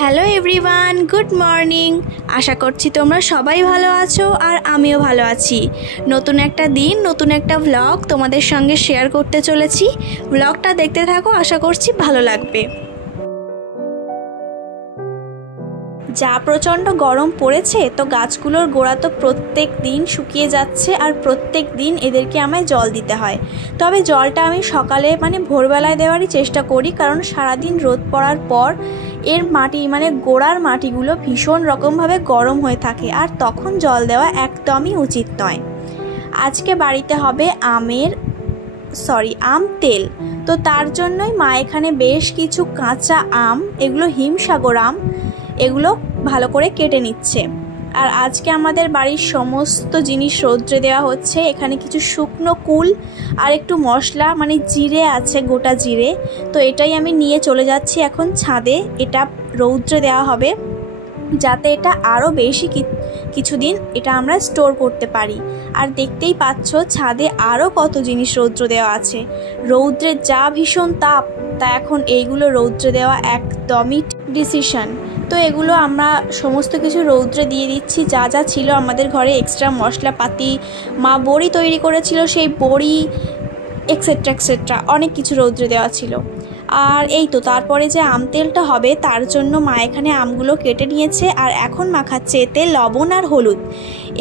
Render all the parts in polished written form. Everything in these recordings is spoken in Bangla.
Hello everyone, good morning. আশা করছি তোমরা সবাই ভালো আছো আর আমিও ভালো আছি। নতুন একটা দিন, নতুন একটা ভ্লগ তোমাদের সঙ্গে শেয়ার করতে চলেছি। ভ্লগটা দেখতে থাকো, আশা করছি ভালো লাগবে। যা প্রচণ্ড গরম পড়েছে, তো গাছগুলোর গোড়া তো প্রত্যেক দিন শুকিয়ে যাচ্ছে আর প্রত্যেক দিন এদেরকে আমায় জল দিতে হয়। তবে জলটা আমি সকালে ভোরবেলায় দেওয়ারই চেষ্টা করি, কারণ সারাদিন রোদ পড়ার পর এর মাটি গোড়ার মাটিগুলো ভীষণ রকমভাবে গরম হয়ে থাকে আর তখন জল দেওয়া একদমই উচিত নয়। আজকে বাড়িতে হবে আম তেল। তো তার জন্যই মা এখানে বেশ কিছু কাঁচা আম, এগুলো হিমসাগর আম, এগুলো ভালো করে কেটে নিচ্ছে। আর আজকে আমাদের বাড়ির সমস্ত জিনিস রৌদ্রে দেওয়া হচ্ছে। এখানে কিছু শুকনো কুল আর একটু মশলা জিরে আছে, গোটা জিরে। তো এটাই আমি নিয়ে চলে যাচ্ছি এখন ছাদে। এটা রৌদ্রে দেওয়া হবে যাতে এটা আরও বেশি কিছুদিন এটা আমরা স্টোর করতে পারি। আর দেখতেই পাচ্ছ ছাদে আরও কত জিনিস রৌদ্র দেওয়া আছে। রৌদ্রের যা ভীষণ তাপ, তা এখন এইগুলো রৌদ্রে দেওয়া একদমই ডিসিশন। তো এগুলো আমরা সমস্ত কিছু রৌদ্রে দিয়ে দিচ্ছি। যা যা ছিল আমাদের ঘরে এক্সট্রা মশলাপাতি, মা বড়ি তৈরি করেছিল, সেই বড়ি এক্সেট্রা এক্সেট্রা অনেক কিছু রৌদ্রে দেওয়া ছিল। আর এই তো তারপরে যে আম তেলটা হবে তার জন্য মা এখানে আমগুলো কেটে নিয়েছে আর এখন মাখাচ্ছে এতে লবণ আর হলুদ।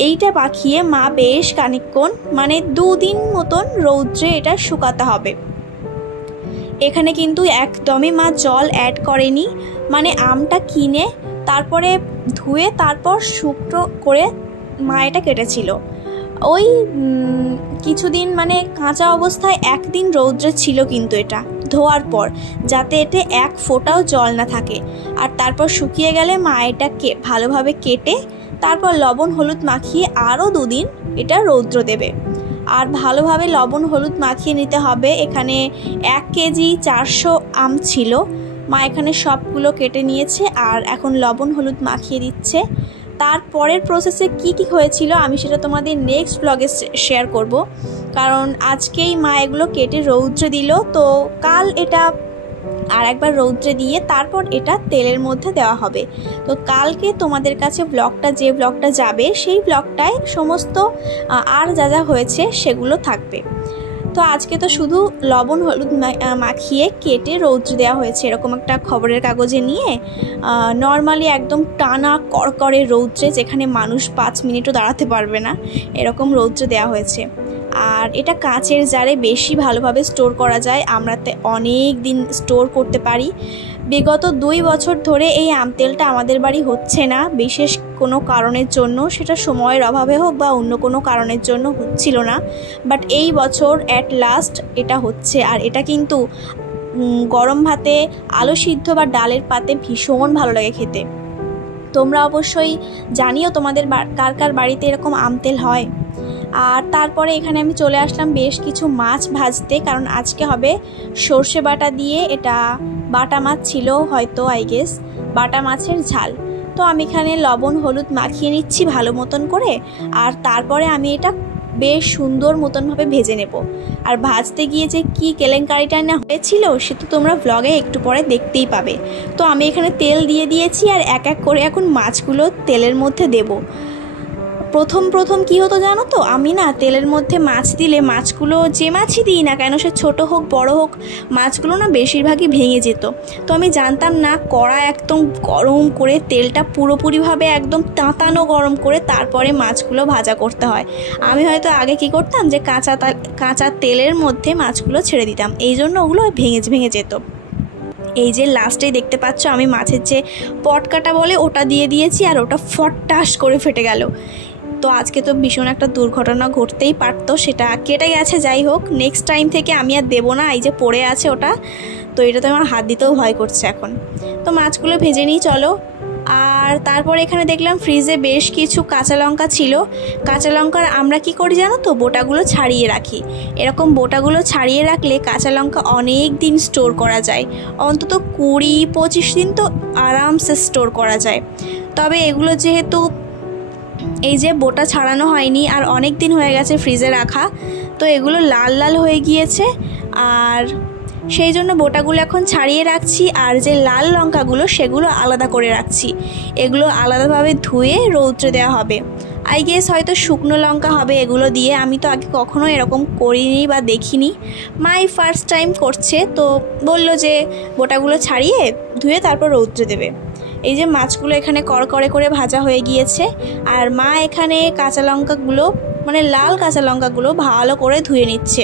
এইটা মাখিয়ে মা বেশ খানিকক্ষণ 2 দিন মতন রৌদ্রে এটা শুকাতে হবে। এখানে কিন্তু একদমই মা জল অ্যাড করেনি, আমটা কিনে তারপরে ধুয়ে তারপর শুকনো করে মা এটা কেটেছিল। ওই কিছুদিন কাঁচা অবস্থায় একদিন রৌদ্রে ছিল কিন্তু এটা ধোয়ার পর, যাতে এতে এক ফোঁটাও জল না থাকে। আর তারপর শুকিয়ে গেলে মা এটাকে ভালোভাবে কেটে তারপর লবণ হলুদ মাখিয়ে আরও 2 দিন এটা রৌদ্র দেবে। আর ভালোভাবে লবণ হলুদ মাখিয়ে নিতে হবে। এখানে 1 কেজি 400 আম ছিল, মা এখানে সবগুলো কেটে নিয়েছে আর এখন লবণ হলুদ মাখিয়ে দিচ্ছে। তারপরের প্রসেসে কি হয়েছিল আমি সেটা তোমাদের নেক্সট ব্লগে শেয়ার করব, কারণ আজকেই মা এগুলো কেটে রৌদ্রে দিল। তো কাল এটা আর একবার রৌদ্রে দিয়ে তারপর এটা তেলের মধ্যে দেওয়া হবে। তো কালকে তোমাদের কাছে যে ব্লগটা যাবে সেই ব্লগটায় সমস্ত আর যা যা হয়েছে সেগুলো থাকবে। তো আজকে তো শুধু লবণ হলুদ মাখিয়ে কেটে রৌদ্রে দেওয়া হয়েছে এরকম একটা খবরের কাগজে নিয়ে। নর্মালি একদম টানা কড়কড়ে রৌদ্রে, যেখানে মানুষ 5 মিনিটও দাঁড়াতে পারবে না, এরকম রৌদ্রে দেওয়া হয়েছে। আর এটা কাঁচের জারে বেশি ভালোভাবে স্টোর করা যায়, আমরাতে অনেক দিন স্টোর করতে পারি। বিগত 2 বছর ধরে এই আম তেলটা আমাদের বাড়ি হচ্ছে না, বিশেষ কোনো কারণের জন্য, সেটা সময়ের অভাবে হোক বা অন্য কোনো কারণের জন্য হচ্ছিল না। বাট এই বছর অ্যাট লাস্ট এটা হচ্ছে। আর এটা কিন্তু গরম ভাতে, আলু সিদ্ধ বা ডালের পাতে ভীষণ ভালো লাগে খেতে। তোমরা অবশ্যই জানিও তোমাদের কার কার বাড়িতে এরকম আম তেল হয়। আর তারপরে এখানে আমি চলে আসলাম বেশ কিছু মাছ ভাজতে, কারণ আজকে হবে সর্ষে বাটা দিয়ে, এটা বাটা মাছ ছিল হয়তো, আই গেস বাটা মাছের ঝাল। তো আমি এখানে লবণ হলুদ মাখিয়ে নিচ্ছি ভালো মতন করে, আর তারপরে আমি এটা বেশ সুন্দর মতনভাবে ভেজে নেব। আর ভাজতে গিয়ে যে কি কেলেঙ্কারিটা না হয়েছিল সে তো তোমরা ব্লগে একটু পরে দেখতেই পাবে। তো আমি এখানে তেল দিয়ে দিয়েছি আর এক এক করে এখন মাছগুলো তেলের মধ্যে দেব। প্রথম কি হতো জানো তো, আমি তেলের মধ্যে মাছ দিলে মাছগুলো, যে মাছই দিই না কেন সে ছোট হোক বড় হোক, মাছগুলো বেশিরভাগই ভেঙে যেত। তো আমি জানতাম না কড়া একদম গরম করে তেলটা পুরোপুরিভাবে একদম তাঁতানো গরম করে তারপরে মাছগুলো ভাজা করতে হয়। আমি হয়তো আগে কি করতাম যে কাঁচা তেলের মধ্যে মাছগুলো ছেড়ে দিতাম, এই জন্য ওগুলো ভেঙে যেত। এই যে লাস্টেই দেখতে পাচ্ছ আমি মাছের যে পটকাটা বলে ওটা দিয়ে দিয়েছি আর ওটা ফটাস করে ফেটে গেল। তো আজকে তো ভীষণ একটা দুর্ঘটনা ঘটতেই পারতো, সেটা কেটে গেছে। যাই হোক, নেক্সট টাইম থেকে আমি আর দেবো না। এই যে পড়ে আছে ওটা, তো এটাতে আমার হাত দিতেও ভয় করছে এখন। তো মাছগুলো ভেজে নিই চলো। আর তারপর এখানে দেখলাম ফ্রিজে বেশ কিছু কাঁচা লঙ্কা ছিল। কাঁচা লঙ্কার আমরা কি করি জানো তো, বোটাগুলো ছাড়িয়ে রাখি। এরকম বোটাগুলো ছাড়িয়ে রাখলে কাঁচা লঙ্কা অনেক দিন স্টোর করা যায়, অন্তত 20-25 দিন তো আরামসে স্টোর করা যায়। তবে এগুলো যেহেতু এই যে বোটা ছাড়ানো হয়নি আর অনেক দিন হয়ে গেছে ফ্রিজে রাখা, তো এগুলো লাল লাল হয়ে গিয়েছে। আর সেই জন্য বোটাগুলো এখন ছাড়িয়ে রাখছি, আর যে লাল লঙ্কাগুলো সেগুলো আলাদা করে রাখছি। এগুলো আলাদাভাবে ধুয়ে রৌদ্রে দেওয়া হবে। আই গেস হয়তো শুকনো লঙ্কা হবে এগুলো দিয়ে। আমি তো আগে কখনো এরকম করিনি বা দেখিনি, মাই ফার্স্ট টাইম করছে। তো বলল যে বোটাগুলো ছাড়িয়ে ধুয়ে তারপর রৌদ্রে দেবে। এই যে মাছগুলো এখানে কড়কড়ে করে ভাজা হয়ে গিয়েছে, আর মা এখানে কাঁচা লঙ্কাগুলো মানে লাল কাঁচা লঙ্কাগুলো ভালো করে ধুয়ে নিচ্ছে।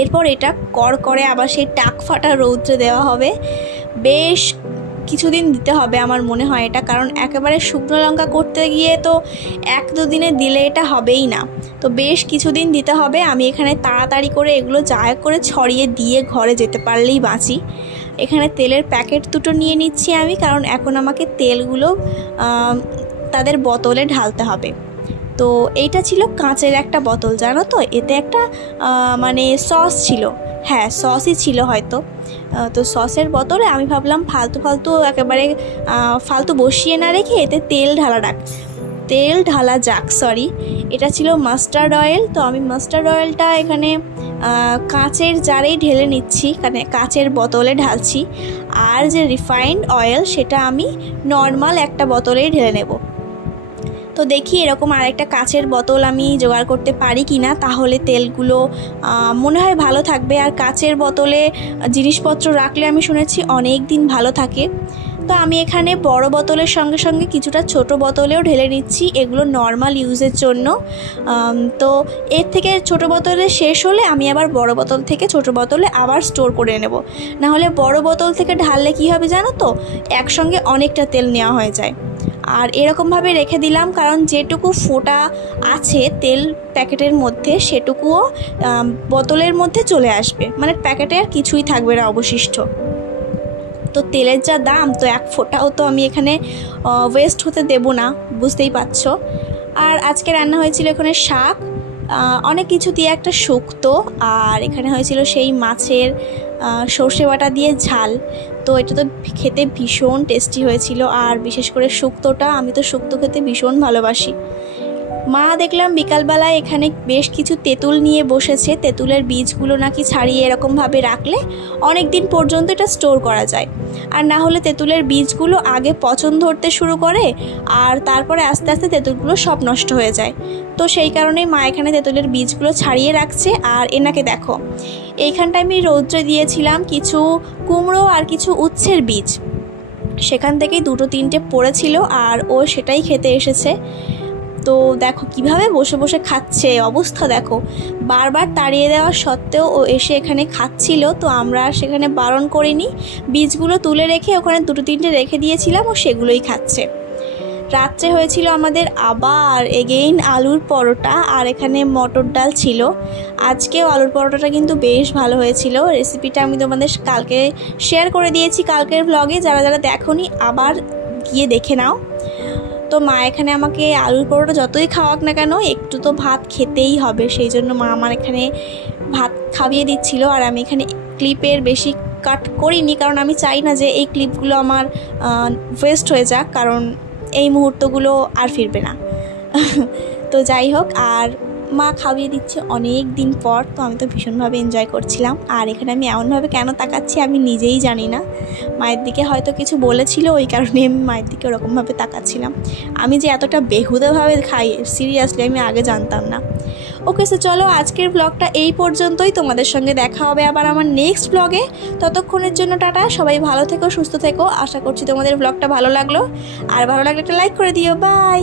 এরপর এটা কড়কড়ে আবার সেই টাক ফাটা রৌদ্রে দেওয়া হবে। বেশ কিছুদিন দিতে হবে আমার মনে হয় এটা, কারণ একেবারে শুকনো লঙ্কা করতে গিয়ে তো 1-2 দিনে দিলে এটা হবেই না। তো বেশ কিছুদিন দিতে হবে। আমি এখানে তাড়াতাড়ি করে এগুলো যা করে ছড়িয়ে দিয়ে ঘরে যেতে পারলেই বাঁচি। এখানে তেলের প্যাকেট দুটো নিয়ে নিচ্ছি আমি, কারণ এখন আমাকে তেলগুলো তাদের বোতলে ঢালতে হবে। তো এইটা ছিল কাঁচের একটা বোতল, জানো তো, এতে একটা মানে সস ছিল, হ্যাঁ সসই ছিল হয়তো। তো সসের বোতলে আমি ভাবলাম ফালতু একেবারে ফালতু বসিয়ে না রেখে এতে তেল ঢালা যাক। সরি, এটা ছিল মাস্টার্ড অয়েল। তো আমি মাস্টার্ড অয়েলটা এখানে কাঁচের জারেই ঢেলে নিচ্ছি, কাঁচের বোতলে ঢালছি। আর যে রিফাইন্ড অয়েল সেটা আমি নর্মাল একটা বোতলেই ঢেলে নেব। তো দেখি এরকম আরেকটা কাঁচের বোতল আমি জোগাড় করতে পারি কি না, তাহলে তেলগুলো মনে হয় ভালো থাকবে। আর কাঁচের বোতলে জিনিসপত্র রাখলে আমি শুনেছি অনেক দিন ভালো থাকে। তো আমি এখানে বড় বোতলের সঙ্গে সঙ্গে কিছুটা ছোট বোতলেও ঢেলে নিচ্ছি, এগুলো নর্মাল ইউজের জন্য। তো এর থেকে ছোট বোতলে শেষ হলে আমি আবার বড় বোতল থেকে ছোট বোতলে আবার স্টোর করে নেব। নাহলে বড় বোতল থেকে ঢাললে কী হবে জানো তো, একসঙ্গে অনেকটা তেল নেওয়া হয়ে যায়। আর এরকমভাবে রেখে দিলাম, কারণ যেটুকু ফোঁটা আছে তেল প্যাকেটের মধ্যে সেটুকুও বোতলের মধ্যে চলে আসবে, মানে প্যাকেটে আর কিছুই থাকবে না অবশিষ্ট। তো তেলের যা দাম, তো এক ফোঁটাও তো আমি এখানে ওয়েস্ট হতে দেব না, বুঝতেই পারছো। আর আজকে রান্না হয়েছিল এখানে শাক, অনেক কিছু দিয়ে একটা শুক্তো, আর এখানে হয়েছিল সেই মাছের সর্ষে বাটা দিয়ে ঝাল। তো এটা তো খেতে ভীষণ টেস্টি হয়েছিল, আর বিশেষ করে শুক্তোটা, আমি তো শুক্তো খেতে ভীষণ ভালোবাসি। মা দেখলাম বিকালবেলায় এখানে বেশ কিছু তেঁতুল নিয়ে বসেছে। তেঁতুলের বীজগুলো নাকি ছাড়িয়ে এরকমভাবে রাখলে অনেক দিন পর্যন্ত এটা স্টোর করা যায়। আর না হলে তেঁতুলের বীজগুলো আগে পচন ধরতে শুরু করে, আর তারপরে আস্তে আস্তে তেঁতুলগুলো সব নষ্ট হয়ে যায়। তো সেই কারণেই মা এখানে তেঁতুলের বীজগুলো ছাড়িয়ে রাখছে। আর এনাকে দেখো, এইখানটায় আমি রৌদ্রে দিয়েছিলাম কিছু কুমড়ো আর কিছু উচ্ছের বীজ, সেখান থেকেই 2-3টে পড়েছিল, আর ও সেটাই খেতে এসেছে। তো দেখো কিভাবে বসে বসে খাচ্ছে, অবস্থা দেখো। বারবার তাড়িয়ে দেওয়া সত্ত্বেও ও এসে এখানে খাচ্ছিল। তো আমরা সেখানে বারণ করিনি, বীজগুলো তুলে রেখে ওখানে 2-3টে রেখে দিয়েছিলাম, ও সেগুলোই খাচ্ছে। রাত্রে হয়েছিল আমাদের আবার এগেইন আলুর পরোটা, আর এখানে মটর ডাল ছিল। আজকেও আলুর পরোটাটা কিন্তু বেশ ভালো হয়েছিল। রেসিপিটা আমি তোমাদের কালকে শেয়ার করে দিয়েছি কালকের ব্লগে, যারা যারা দেখোনি আবার গিয়ে দেখে নাও। তো মা এখানে আমাকে আলুর পরোটা যতই খাওয়াক না কেন একটু তো ভাত খেতেই হবে, সেই জন্য মা আমার এখানে ভাত খাইয়ে দিচ্ছিল। আর আমি এখানে ক্লিপের বেশি কাট করিনি, কারণ আমি চাই না যে এই ক্লিপগুলো আমার ওয়েস্ট হয়ে যাক, কারণ এই মুহূর্তগুলো আর ফিরবে না। তো যাই হোক, আর মা খাইয়ে দিচ্ছে অনেক দিন পর, তো আমি তো ভীষণভাবে এনজয় করছিলাম। আর এখানে আমি এমনভাবে কেন তাকাচ্ছি আমি নিজেই জানি না। মায়ের দিকে হয়তো কিছু বলেছিল, ওই কারণে আমি মায়ের দিকে ওরকমভাবে তাকাচ্ছিলাম। আমি যে এতটা বেহুদাভাবে খাই সিরিয়াসলি আমি আগে জানতাম না। ওকে, সো চলো আজকের ব্লগটা এই পর্যন্তই। তোমাদের সঙ্গে দেখা হবে আবার আমার নেক্সট ব্লগে। ততক্ষণের জন্য টাটা, সবাই ভালো থেকো, সুস্থ থেকো। আশা করছি তোমাদের ব্লগটা ভালো লাগলো, আর ভালো লাগলে একটা লাইক করে দিও। বাই।